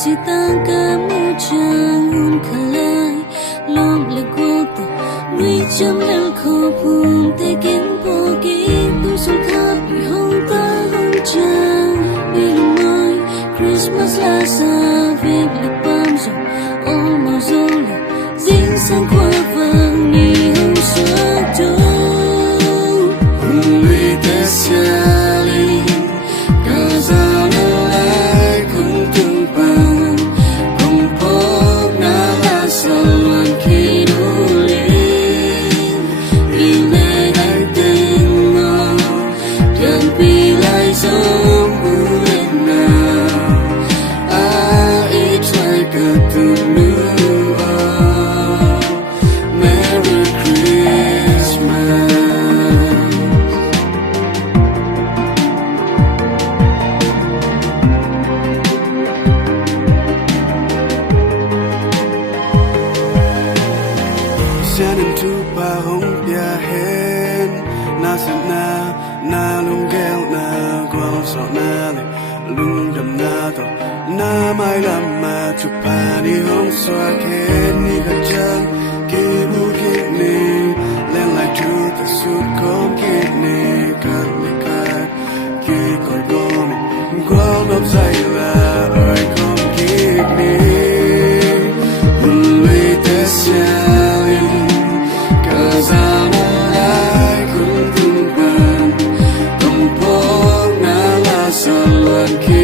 si tang ka mu chang hun khalai lom le go to nui cham lel kho phum te ken po ki tu su kha pi hong ta hong chang bi mai Christmas la sa ve le pam so all mo zo le zing sang kwa vang ni hong so tu lui te sali cause hong bia hen na sen na lung gel na gwal so na le lungdam na to na mai lam ma chu pa ni hong so ken ni ka chang ki bu ki ni len lai chu ta su kom ki ni ka ni ka ki koi go ni gwal no sai la oi kom ki ni lui te xiao cause I'm alive, couldn't ban. Don't pong na la sa luan ki.